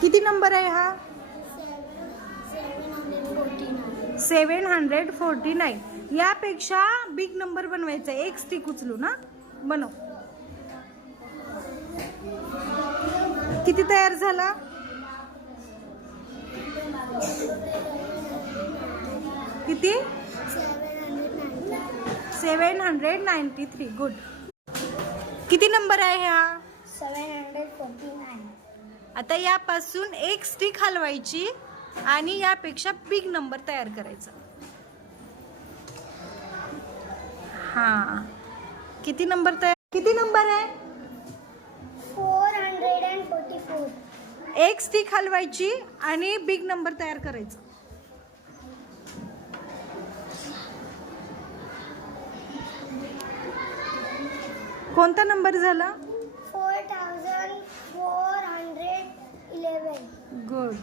किती नंबर आहे हा? 749. यापेक्षा बिग नंबर बनवायचा. एक स्टिक उचलू ना, बनव. किती तयार झाला? किती? 793. गुड. किती नंबर आहे हा? 749. आता यापासून एक स्टिक हलवायची आणि यापेक्षा बिग नंबर तयार करायचा. हा, किती नंबर तयार? किती नंबर आहे? 444. एक स्टिक हलवायची आणि बिग नंबर तयार करायचा. कोणता नंबर झाला? 4411. गुड.